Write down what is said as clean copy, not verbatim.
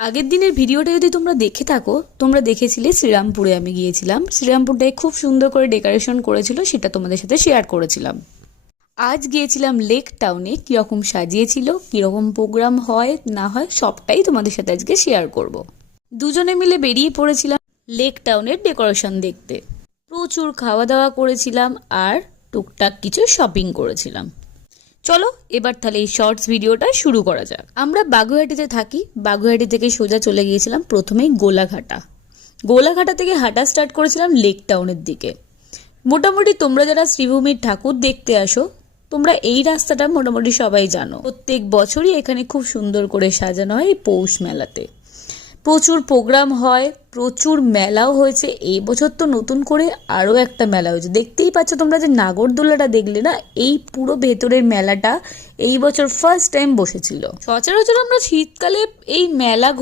আগের দিনের ভিডিওটা যদি তোমরা দেখে থাকো, তোমরা দেখেছিলে শ্রীরামপুরে আমি গিয়েছিলাম। শ্রীরামপুরটায় খুব সুন্দর করে ডেকোরেশন করেছিল, সেটা তোমাদের সাথে শেয়ার করেছিলাম। আজ গিয়েছিলাম লেক টাউনে, কীরকম সাজিয়েছিল, কীরকম প্রোগ্রাম হয় না হয় সবটাই তোমাদের সাথে আজকে শেয়ার করব। দুজনে মিলে বেরিয়ে পড়েছিলাম লেক টাউনের ডেকোরেশন দেখতে। প্রচুর খাওয়া দাওয়া করেছিলাম আর টুকটাক কিছু শপিং করেছিলাম। চলো এবার তাহলে এই শর্টস ভিডিওটা শুরু করা যাক। আমরা বাগুইআটিতে থাকি। বাগুইআটি থেকে সোজা চলে গিয়েছিলাম প্রথমেই গোলাঘাটা। গোলাঘাটা থেকে হাঁটা স্টার্ট করেছিলাম লেক টাউনের দিকে। মোটামুটি তোমরা যারা শ্রীভূমির ঠাকুর দেখতে আসো, তোমরা এই রাস্তাটা মোটামুটি সবাই জানো। প্রত্যেক বছরই এখানে খুব সুন্দর করে সাজানো হয় এই পৌষ মেলাতে। প্রচুর প্রোগ্রাম হয়, প্রচুর মেলাও হয়েছে। এই বছর তো নতুন করে আরও একটা মেলা হয়েছে। দেখতেই পাচ্ছ তোমরা যে নাগরদোলাটা দেখলে না, এই পুরো ভেতরের মেলাটা এই বছর ফার্স্ট টাইম বসেছিল। সচরাচর আমরা শীতকালে এই মেলা